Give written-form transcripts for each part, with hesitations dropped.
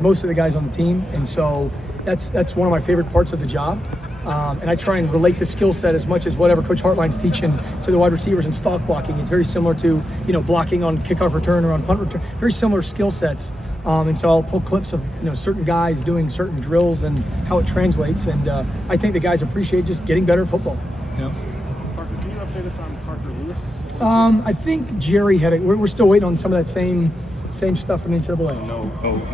most of the guys on the team, and so that's one of my favorite parts of the job. And I try and relate the skill set as much as whatever Coach Hartline's teaching to the wide receivers and stock blocking. It's very similar to blocking on kickoff return or on punt return. Very similar skill sets. And so I'll pull clips of certain guys doing certain drills and how it translates. And I think the guys appreciate just getting better at football. Parker, can you update us on Parker Lewis? I think Jerry had it. We're still waiting on some of that same stuff from the NCAA.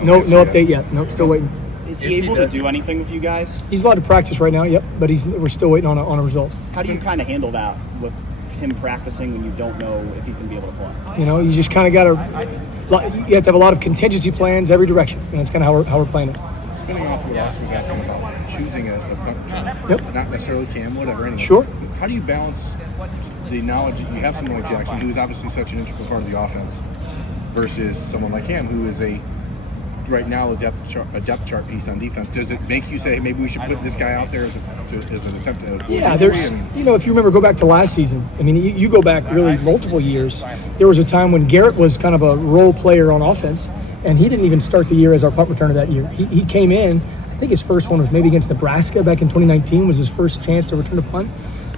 No update yet. Nope, still waiting. Is he able to do anything with you guys? He's allowed to practice right now, yep, but we're still waiting on a result. How do you kind of handle that with him practicing when you don't know if he's going to be able to play? You just kind of got to – you have to have a lot of contingency plans every direction, and that's kind of how we're playing it. Spinning off what Ross was asking about choosing a punt return, yep. Not necessarily Cam, whatever, anyway. Sure. How do you balance the knowledge that you have someone like Jackson, who is obviously such an integral part of the offense, versus someone like Cam, who is right now a depth chart piece on defense? Does it make you say, hey, maybe we should put this guy out there as an attempt to there's if you remember, go back to last season. I mean, you go back really multiple years. There was a time when Garrett was kind of a role player on offense, and he didn't even start the year as our punt returner that year. He came in, I think his first one was maybe against Nebraska back in 2019 was his first chance to return a punt.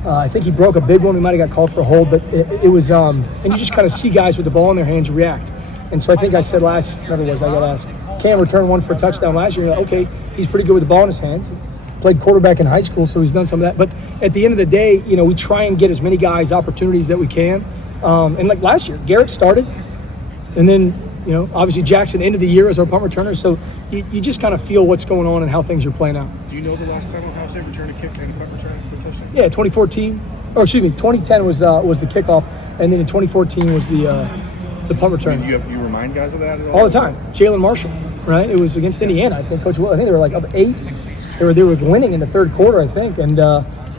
I think he broke a big one. We might have got called for a hold, but it was and you just kind of see guys with the ball in their hands react. And so I think I said I got asked, Cam returned one for a touchdown last year. Okay, he's pretty good with the ball in his hands. Played quarterback in high school, so he's done some of that. But at the end of the day, we try and get as many guys opportunities that we can. And like last year, Garrett started, and then obviously Jackson ended the year as our punt returner. So you just kind of feel what's going on and how things are playing out. Do you know the last time Ohio State returned a kick and a punt return for touchdown? Yeah, 2014. Or excuse me, 2010 was the kickoff, and then in 2014 was the punt return. You remind guys of that at all? All the time. Jalen Marshall, right? It was against Indiana, I think. Coach Will, I think they were like up 8. They were winning in the third quarter, I think, and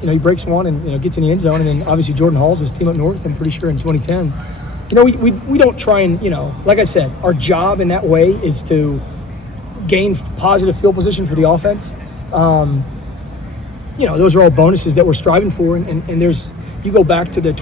he breaks one and gets in the end zone, and then obviously Jordan Hall's his team up north. I'm pretty sure in 2010. We don't try and like I said, our job in that way is to gain positive field position for the offense. Those are all bonuses that we're striving for, and there's you go back to the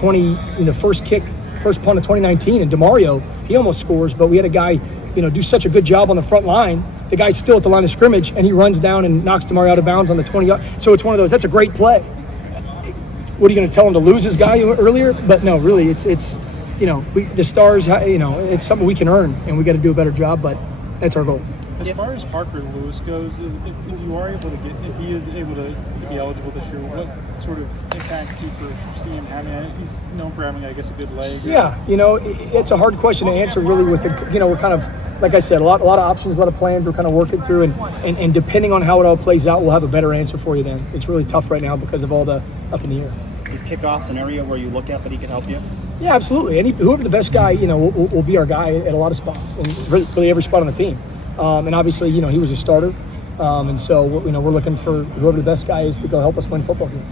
first punt of 2019, and DeMario, he almost scores, but we had a guy, do such a good job on the front line. The guy's still at the line of scrimmage, and he runs down and knocks DeMario out of bounds on the 20-yard. So it's one of those. That's a great play. What are you going to tell him to lose his guy earlier? But no, really, it's the stars. It's something we can earn, and we got to do a better job. But that's our goal. As far as Parker Lewis goes, if you are able to if he is able to be eligible this year, what sort of impact do you foresee him having? He's known for having, I guess, a good leg. Yeah, it's a hard question to answer really with we're kind of, like I said, a lot of options, a lot of plans we're kind of working through, and depending on how it all plays out, we'll have a better answer for you then. It's really tough right now because of all the up in the air. Is kickoffs an area where you look at that he can help you? Yeah, absolutely. Whoever the best guy, will be our guy at a lot of spots, and really every spot on the team. And obviously, he was a starter. And so, we're looking for whoever the best guy is to go help us win football games.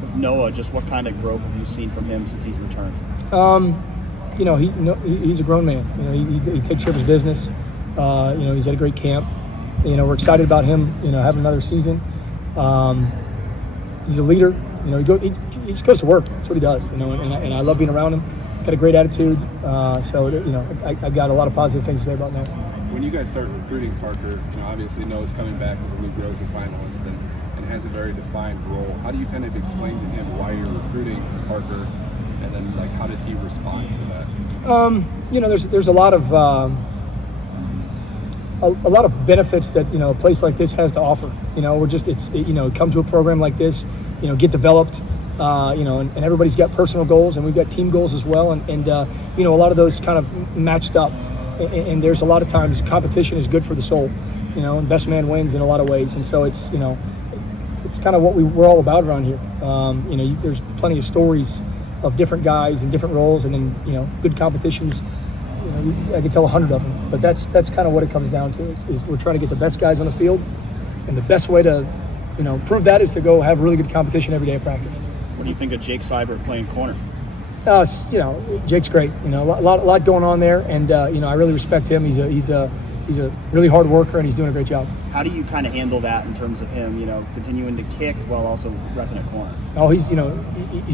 With Noah, just what kind of growth have you seen from him since he's returned? He's a grown man. He takes care of his business. He's had a great camp. We're excited about him, having another season. He's a leader. He just goes to work. That's what he does. And I love being around him. Got a great attitude. I got a lot of positive things to say about that. When you guys start recruiting Parker, obviously Noah's coming back as a Luke Rosa finalist and has a very defined role. How do you kind of explain to him why you're recruiting Parker, and then how did he respond to that? There's a lot of benefits that a place like this has to offer. Come to a program like this, get developed. And everybody's got personal goals, and we've got team goals as well, and a lot of those kind of matched up. And there's a lot of times competition is good for the soul, and best man wins in a lot of ways. And so it's kind of what we're all about around here. There's plenty of stories of different guys in different roles, and then, good competitions. I can tell 100 of them, but that's kind of what it comes down to is we're trying to get the best guys on the field, and the best way to, prove that is to go have really good competition every day at practice. What do you think of Jake Seibert playing corner? Jake's great. A lot going on there, and I really respect him. He's a really hard worker, and he's doing a great job. How do you kind of handle that in terms of him, continuing to kick while also repping a corner? Oh, he's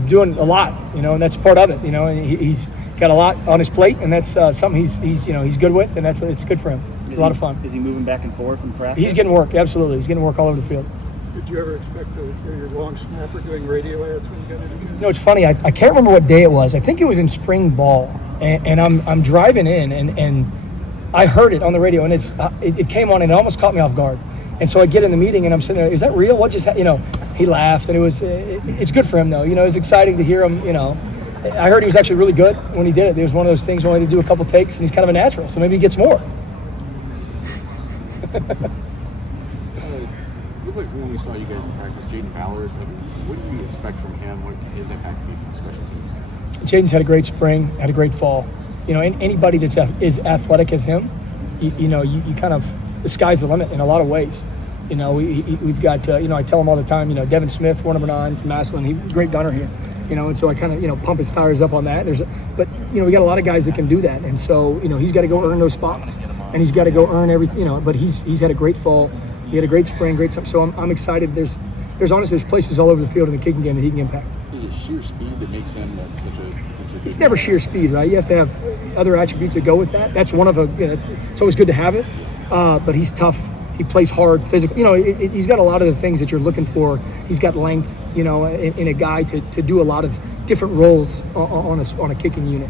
doing a lot, and that's part of it. And he's got a lot on his plate, and that's something he's good with, and it's good for him. A lot of fun. Is he moving back and forth in practice? He's getting work, absolutely. He's getting work all over the field. Did you ever expect to hear your long snapper doing radio ads when you got into it? You know, it's funny. I can't remember what day it was. I think it was in spring ball, and I'm driving in, and I heard it on the radio, and it came on, and it almost caught me off guard. And so I get in the meeting, and I'm sitting there. Is that real? What just he laughed, and it's good for him though. You know, it's exciting to hear him. You know, I heard he was actually really good when he did it. It was one of those things where he had to do a couple takes, and he's kind of a natural, so maybe he gets more. Looked like when we saw you guys practice Jaden Ballard, what do you expect from him? What his impact will be for the special teams? Jaden's had a great spring, had a great fall. You know, anybody that's as athletic as him, you kind of, the sky's the limit in a lot of ways. You know, we've got, I tell him all the time, Devin Smith, 4'9" from Massillon, he's a great gunner here. You know, and so I kind of, pump his tires up on that. But we got a lot of guys that can do that. And so, he's got to go earn those spots. And he's got to go earn everything, but he's had a great fall. He had a great spring, great stuff. So I'm excited. There's places all over the field in the kicking game that he can impact. Is it sheer speed that makes him such a good It's never sheer speed, right? You have to have other attributes that go with that. That's one of it's always good to have it. But he's tough. He plays hard, physical. He's got a lot of the things that you're looking for. He's got length, in a guy to do a lot of different roles on a kicking unit.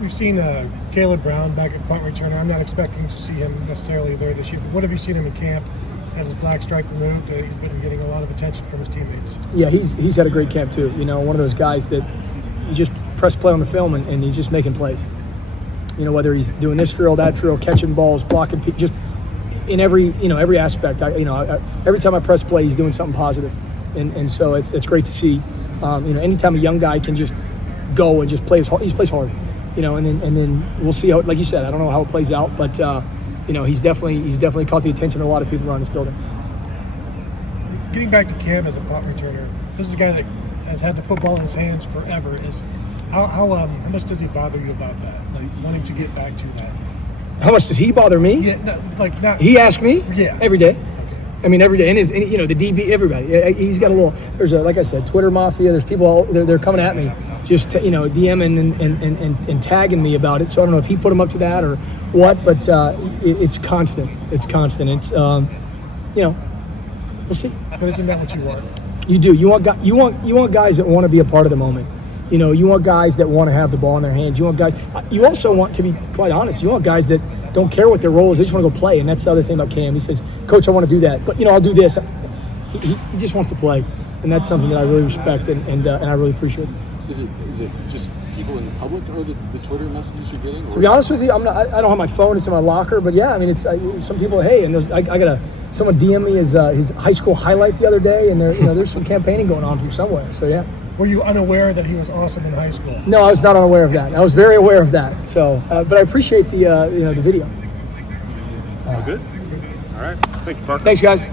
We've seen Caleb Brown back at punt returner. I'm not expecting to see him necessarily there this year, but what have you seen him in camp? Had his black stripe removed. He's been getting a lot of attention from his teammates. Yeah, he's had a great camp too. One of those guys that you just press play on the film and he's just making plays. Whether he's doing this drill, that drill, catching balls, blocking people, just in every aspect. Every time I press play, he's doing something positive, and so it's great to see. Anytime a young guy can just go and just plays hard, he plays hard. And then we'll see how, like you said, I don't know how it plays out, but he's definitely caught the attention of a lot of people around this building. Getting back to Cam as a punt returner, this is a guy that has had the football in his hands forever. How much does he bother you about that? Like wanting to get back to that? How much does he bother me? Yeah, not. He asks me. Yeah. Every day. I mean, every day, and the DB, everybody. He's got a little. There's like I said, Twitter mafia. There's people. They're coming at me, just DMing and tagging me about it. So I don't know if he put them up to that or what, but it's constant. It's constant. It's we'll see. But isn't that what you want? You do. You want guys that want to be a part of the moment. You want guys that want to have the ball in their hands. You want guys. You also want, to be quite honest, you want guys that don't care what their role is. They just want to go play. And that's the other thing about Cam. He says, "Coach, I want to do that, but I'll do this." He just wants to play, and that's something that I really respect and I really appreciate. Is it just people in the public or the Twitter messages you're getting? Or? To be honest with you, I don't have my phone. It's in my locker. But yeah, I mean, it's some people. Hey, and I got someone DM me his high school highlight the other day, and there's some campaigning going on from somewhere. So yeah. Were you unaware that he was awesome in high school? No, I was not unaware of that. I was very aware of that. So, but I appreciate the video. Good. All right. Thank you, Parker. Thanks, guys.